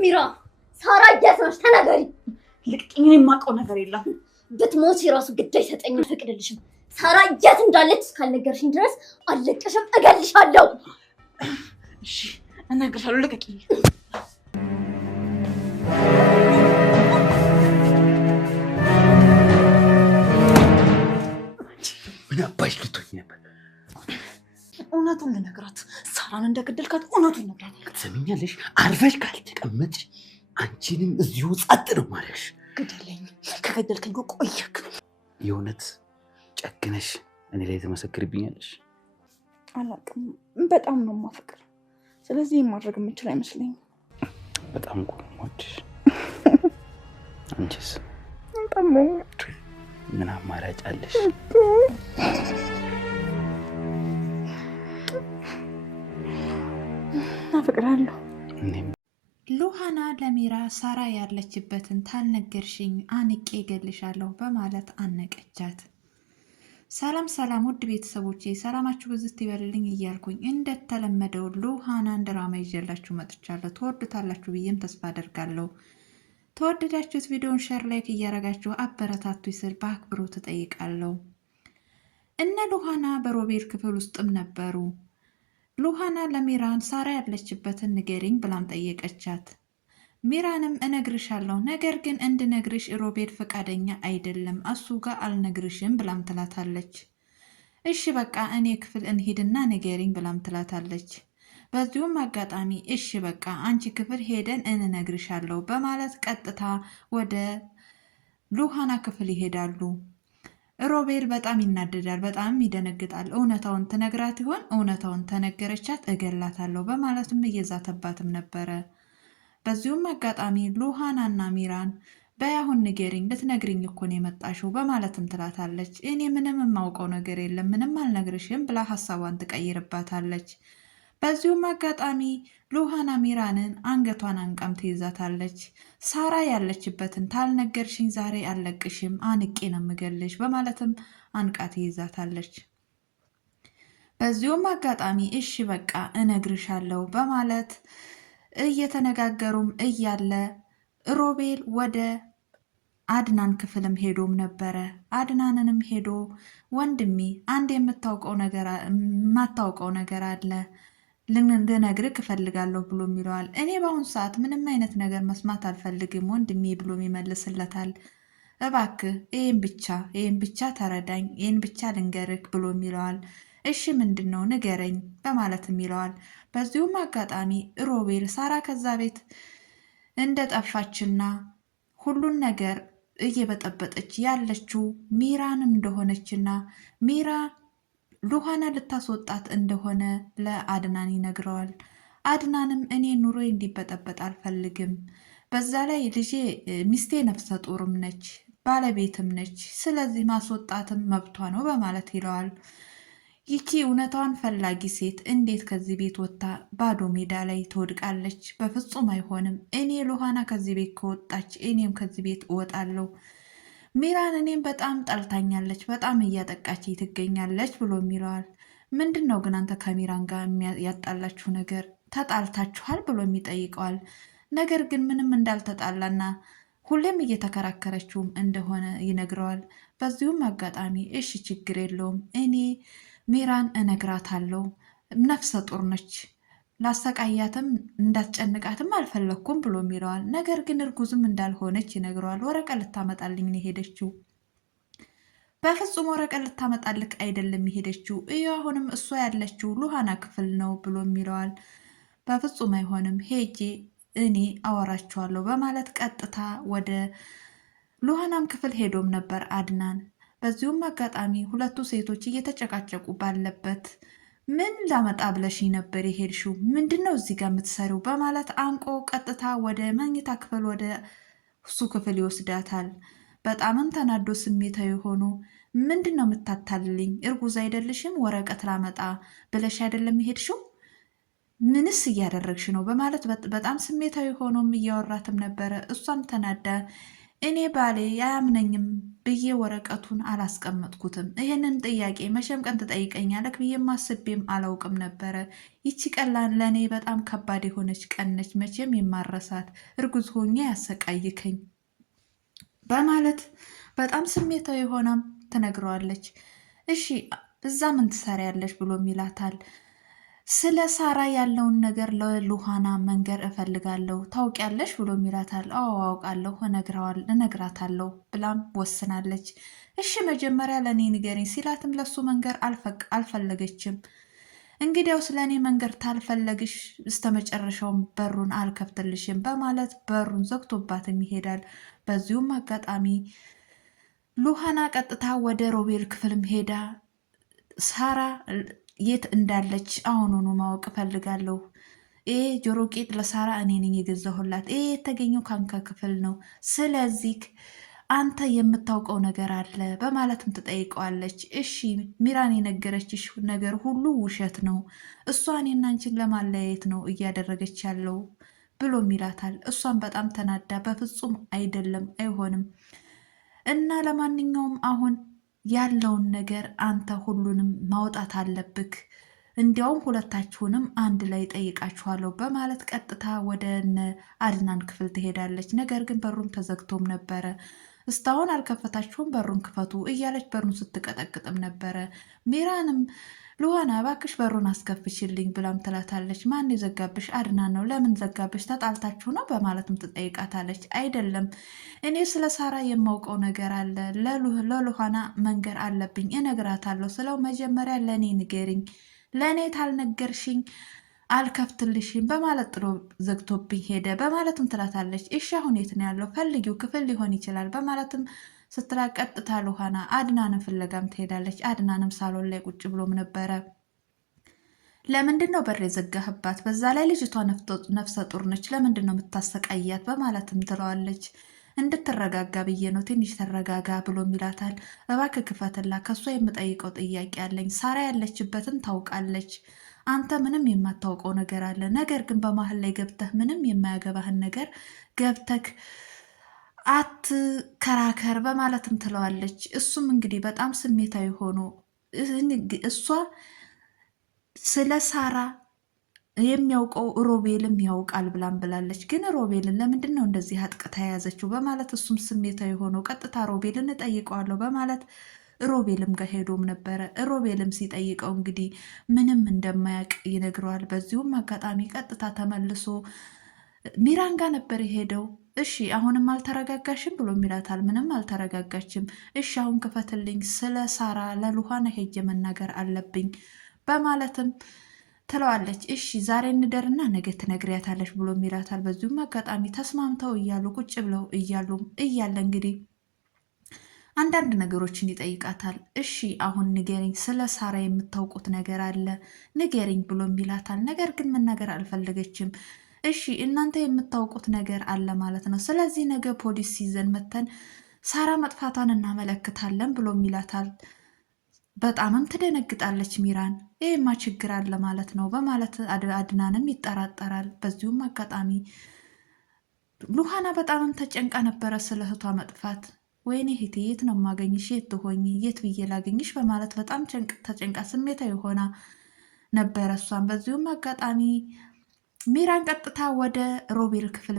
ሚራ ሳራ እያሰማሽ ተናገሪ። ልቅኝ የማውቀው ነገር የለም። ብትሞቺ ራሱ ግድ አይሰጠኝም፣ አልፈቅድልሽም። ሳራ የት እንዳለች እስካልነገርሽኝ ድረስ አልለቅሽም፣ እገልሻለሁ። እሺ እነግርሻለሁ፣ ልቀቂኝ። ምን አባሽ ልትሆኝ ነበር? እውነቱን ልነግራት፣ ሳራን እንደገደልካት እውነቱን ነግራት። ትሰሚኛለሽ? አርፈሽ ካልተቀመጥሽ አንቺንም እዚሁ ጸጥ ነው ማለሽ። ግደለኝ፣ ከገደልከኝ ቆየክ። የእውነት ጨክነሽ እኔ ላይ ተመሰክርብኛለሽ? አላውቅም፣ በጣም ነው የማፈቅር። ስለዚህ ማድረግ የምችል አይመስለኝም። በጣም እኮ ነው የምወድሽ። አንቺስ? በጣም ምን አማራጭ አለሽ? አፈቅራለሁ። ሉሃና ለሚራ ሳራ ያለችበትን ታልነገርሽኝ አንቄ እገልሻለሁ በማለት አነቀቻት። ሰላም ሰላም፣ ውድ ቤተሰቦቼ ሰላማችሁ ብዝት ይበልልኝ እያልኩኝ እንደተለመደው ሉሃናን ድራማ ይዤላችሁ መጥቻለሁ። ትወዱታላችሁ ብዬም ተስፋ አደርጋለሁ። ተወደዳችሁት ቪዲዮን ሼር፣ ላይክ እያረጋችሁ አበረታቱ ስል በአክብሮት እጠይቃለሁ። እነ ሉሃና በሮቤል ክፍል ውስጥም ነበሩ። ሉሃና ለሚራን ሳራ ያለችበትን ንገሪኝ ብላም ጠየቀቻት። ሚራንም እነግርሻለሁ፣ ነገር ግን እንድነግርሽ ሮቤል ፈቃደኛ አይደለም፣ እሱ ጋር አልነግርሽም ብላም ትላታለች። እሺ በቃ እኔ ክፍል እንሂድና ንገሪኝ ብላም ትላታለች። በዚሁም አጋጣሚ እሺ በቃ አንቺ ክፍል ሄደን እንነግርሻለሁ በማለት ቀጥታ ወደ ሉሃና ክፍል ይሄዳሉ። ሮቤል በጣም ይናደዳል፣ በጣም ይደነግጣል። እውነታውን ትነግራት ይሆን? እውነታውን ተነገረቻት እገላታለሁ በማለትም እየዛተባትም ነበረ። በዚሁም አጋጣሚ ሉሃናና ሚራን በያሁን ንገሪኝ፣ ልትነግሪኝ እኮ ነው የመጣሽው በማለትም ትላታለች። እኔ ምንም የማውቀው ነገር የለም፣ ምንም አልነግርሽም ብላ ሀሳቧን ትቀይርባታለች። በዚሁም አጋጣሚ ሉሃና ሚራንን አንገቷን አንቃም ትይዛታለች። ሳራ ያለችበትን ታልነገርሽኝ ዛሬ አልለቅሽም፣ አንቄ ነው የምገልሽ በማለትም አንቃ ትይዛታለች። በዚሁም አጋጣሚ እሺ በቃ እነግርሻለሁ በማለት እየተነጋገሩም እያለ ሮቤል ወደ አድናን ክፍልም ሄዶም ነበረ። አድናንንም ሄዶ ወንድሜ አንድ የማታውቀው ነገር አለ ልነግርህ እፈልጋለሁ ብሎ ይለዋል። እኔ በአሁኑ ሰዓት ምንም አይነት ነገር መስማት አልፈልግም ወንድሜ ብሎ ይመልስለታል። እባክህ ይህን ብቻ ተረዳኝ፣ ይህን ብቻ ልንገርህ ብሎ ይለዋል። እሺ ምንድን ነው ንገረኝ በማለትም ይለዋል። በዚሁም አጋጣሚ ሮቤል ሳራ ከዛ ቤት እንደጠፋችና ሁሉን ነገር እየበጠበጠች ያለችው ሚራን እንደሆነችና ሚራ ሉሃና ልታስወጣት እንደሆነ ለአድናን ይነግረዋል። አድናንም እኔ ኑሮ እንዲበጠበጥ አልፈልግም፣ በዛ ላይ ልጄ ሚስቴ ነፍሰ ጡርም ነች፣ ባለቤትም ነች፣ ስለዚህ ማስወጣትም መብቷ ነው በማለት ይለዋል። ይቺ እውነታዋን ፈላጊ ሴት እንዴት ከዚህ ቤት ወጥታ ባዶ ሜዳ ላይ ትወድቃለች? በፍጹም አይሆንም። እኔ ሉሃና ከዚህ ቤት ከወጣች እኔም ከዚህ ቤት እወጣለሁ። ሚራን እኔም በጣም ጠልታኛለች፣ በጣም እያጠቃች ትገኛለች ብሎ ይለዋል። ምንድን ነው ግን አንተ ከሚራን ጋር ያጣላችሁ ነገር? ተጣልታችኋል ብሎ ይጠይቀዋል። ነገር ግን ምንም እንዳልተጣላና ሁሌም እየተከራከረችውም እንደሆነ ይነግረዋል። በዚሁም አጋጣሚ እሺ ችግር የለውም እኔ ሚራን እነግራታለሁ፣ ነፍሰ ጡር ነች፣ ላሰቃያትም እንዳትጨንቃትም አልፈለግኩም ብሎ ይለዋል። ነገር ግን እርጉዝም እንዳልሆነች ይነግረዋል። ወረቀት ልታመጣልኝ ነው የሄደችው። በፍጹም ወረቀት ልታመጣልክ አይደለም የሄደችው፣ አሁንም እሷ ያለችው ሉሃና ክፍል ነው ብሎ ይለዋል። በፍጹም አይሆንም፣ ሄጄ እኔ አወራቸዋለሁ በማለት ቀጥታ ወደ ሉሃናም ክፍል ሄዶም ነበር አድናን። በዚሁም አጋጣሚ ሁለቱ ሴቶች እየተጨቃጨቁ ባለበት ምን ላመጣ ብለሽ ነበር የሄድሽው? ምንድን ነው እዚህ ጋር የምትሰሪው? በማለት አንቆ ቀጥታ ወደ መኝታ ክፍል ወደ እሱ ክፍል ይወስዳታል። በጣምም ተናዶ ስሜታዊ ሆኖ ምንድን ነው የምታታልልኝ? እርጉዝ አይደልሽም? ወረቀት ላመጣ ብለሽ አይደለም የሄድሽው? ምንስ እያደረግሽ ነው? በማለት በጣም ስሜታዊ ሆኖም እያወራትም ነበረ። እሷም ተናዳ እኔ ባሌ አያምነኝም ብዬ ወረቀቱን አላስቀመጥኩትም። ይህንን ጥያቄ መቼም ቀን ትጠይቀኛለህ ብዬም አስቤም አላውቅም ነበረ። ይቺ ቀላል ለእኔ በጣም ከባድ የሆነች ቀን ነች፣ መቼም የማረሳት። እርጉዝ ሆኜ ያሰቃይከኝ በማለት በጣም ስሜታዊ ሆናም ትነግረዋለች። እሺ እዛ ምን ትሰሪያለሽ ብሎም ይላታል። ስለ ሳራ ያለውን ነገር ለሉሃና መንገር እፈልጋለሁ ታውቂያለሽ ብሎም ይላታል። አዎ አውቃለሁ እነግራታለሁ ብላም ወስናለች። እሺ መጀመሪያ ለእኔ ንገሪኝ ሲላትም ለሱ መንገር አልፈለገችም። እንግዲያው ስለ እኔ መንገር ታልፈለግሽ እስከ መጨረሻውም በሩን አልከፍትልሽም በማለት በሩን ዘግቶባትም ይሄዳል። በዚሁም አጋጣሚ ሉሃና ቀጥታ ወደ ሮቤል ክፍልም ሄዳ ሳራ የት እንዳለች አሁኑኑ ማወቅ እፈልጋለሁ። ይሄ ጆሮ ጌጥ ለሳራ እኔ ነኝ የገዛሁላት። ይሄ የተገኘው ካንካ ክፍል ነው። ስለዚህ አንተ የምታውቀው ነገር አለ በማለትም ትጠይቀዋለች። እሺ ሚራን የነገረችሽ ነገር ሁሉ ውሸት ነው፣ እሷ እኔና አንቺን ለማለያየት ነው እያደረገች ያለው ብሎም ይላታል። እሷን በጣም ተናዳ በፍጹም አይደለም አይሆንም እና ለማንኛውም አሁን ያለውን ነገር አንተ ሁሉንም ማውጣት አለብክ፣ እንዲያውም ሁለታችሁንም አንድ ላይ ጠይቃችኋለሁ በማለት ቀጥታ ወደ አድናን ክፍል ትሄዳለች። ነገር ግን በሩም ተዘግቶም ነበረ። እስካሁን አልከፈታችሁም፣ በሩን ክፈቱ እያለች በሩን ስትቀጠቅጥም ነበረ። ሚራንም ሉሃና እባክሽ በሩን አስከፍችልኝ ብላም ትላታለች። ማን የዘጋብሽ? አድናን ነው። ለምን ዘጋብሽ? ተጣልታችሁ ነው በማለትም ትጠይቃታለች። አይደለም እኔ ስለ ሳራ የማውቀው ነገር አለ፣ ለሉሃና መንገር አለብኝ፣ እነግራታለሁ ስለው መጀመሪያ ለእኔ ንገሪኝ፣ ለእኔ ታልነገርሽኝ አልከፍትልሽም በማለት ጥሎ ዘግቶብኝ ሄደ በማለትም ትላታለች። እሺ አሁን የት ነው ያለው? ፈልጊው ክፍል ሊሆን ይችላል በማለትም ስትላ ቀጥታ ሉሃና አድናንን ፍለጋም ትሄዳለች። አድናንም ሳሎን ላይ ቁጭ ብሎም ነበረ። ለምንድን ነው በር የዘጋህባት? በዛ ላይ ልጅቷ ነፍሰ ጡር ነች፣ ለምንድን ነው የምታሰቃያት? በማለትም ትለዋለች። እንድትረጋጋ ብዬ ነው፣ ትንሽ ተረጋጋ ብሎም ይላታል። እባክህ ክፈትላ፣ ከሷ የምጠይቀው ጥያቄ አለኝ። ሳራ ያለችበትን ታውቃለች፣ አንተ ምንም የማታውቀው ነገር አለ። ነገር ግን በመሀል ላይ ገብተህ ምንም የማያገባህን ነገር ገብተህ አትከራከር በማለትም ትለዋለች። እሱም እንግዲህ በጣም ስሜታዊ ሆኖ እሷ ስለ ሳራ የሚያውቀው ሮቤልም ያውቃል ብላም ብላለች። ግን ሮቤልን ለምንድን ነው እንደዚህ አጥቅታ የያዘችው በማለት እሱም ስሜታዊ ሆኖ ቀጥታ ሮቤልን እጠይቀዋለሁ በማለት ሮቤልም ጋር ሄዶም ነበረ። ሮቤልም ሲጠይቀው እንግዲህ ምንም እንደማያውቅ ይነግረዋል። በዚሁም አጋጣሚ ቀጥታ ተመልሶ ሚራን ጋር ነበር የሄደው። እሺ አሁንም አልተረጋጋሽም ብሎ ይላታል። ምንም አልተረጋጋችም። እሺ አሁን ክፈትልኝ፣ ስለ ሳራ ለሉሃና ሄጄ መናገር አለብኝ በማለትም ትለዋለች። እሺ ዛሬ እንደርና ነገ ትነግሪያታለሽ ብሎ ይላታል። በዚሁም አጋጣሚ ተስማምተው እያሉ ቁጭ ብለው እያለ እንግዲህ አንዳንድ ነገሮችን ይጠይቃታል። እሺ አሁን ንገሪኝ፣ ስለ ሳራ የምታውቁት ነገር አለ ንገሪኝ ብሎ ይላታል። ነገር ግን መናገር አልፈለገችም። እሺ እናንተ የምታውቁት ነገር አለ ማለት ነው። ስለዚህ ነገ ፖሊስ ይዘን መተን ሳራ መጥፋቷን እናመለክታለን ብሎ ይላታል። በጣምም ትደነግጣለች ሚራን። ይህማ ችግር አለ ማለት ነው በማለት አድናንም ይጠራጠራል። በዚሁም አጋጣሚ ሉሃና በጣምም ተጨንቃ ነበረ ስለ እህቷ መጥፋት። ወይኔ እህቴ የት ነው የማገኝሽ? የት ትሆኚ? የት ብዬ ላገኝሽ? በማለት በጣም ተጨንቃ ስሜታዊ ሆና ነበረ እሷም። በዚሁም አጋጣሚ ሚራን ቀጥታ ወደ ሮቤል ክፍል